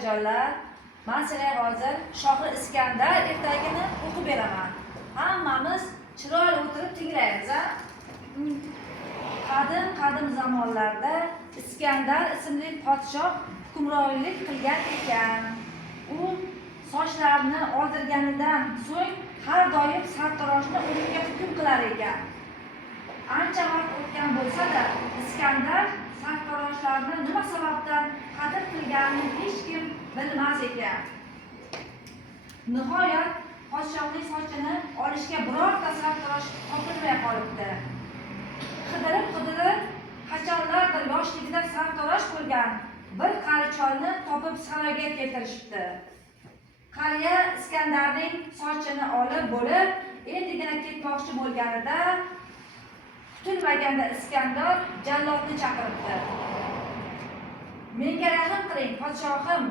otajonlar, men sizlarga hozir Shohir Iskandar ertagini o'qib beraman. Hammamiz chiroyli o'tirib tinglaymiz. Qadim zamonlarda Iskandar ismli podshoh hukmronlik qilgan ekan. U sochlarini oldirganidan so'ng har doim sartaroshni o'limga hukm qilar ekan. Ancha vaqt o'tgan bo'lsa-da, Iskandar sartaroshlarni nima sababdan qatl qilganini hech kim bilmas ekan. Nihoyat podshohning sochini olishga birorta sartarosh topilmay qolibdi. Qidirib qachonlardir yoshligida sartarosh bo'lgan bir qaricholni topib saroyga keltirishibdi. Qariya Iskandarning sochini olib bo'lib, endigina ketmoqchi bo'lganida kutilmaganda Iskandar jallodni chaqiribdi. Menga rahm qiling, podshohim,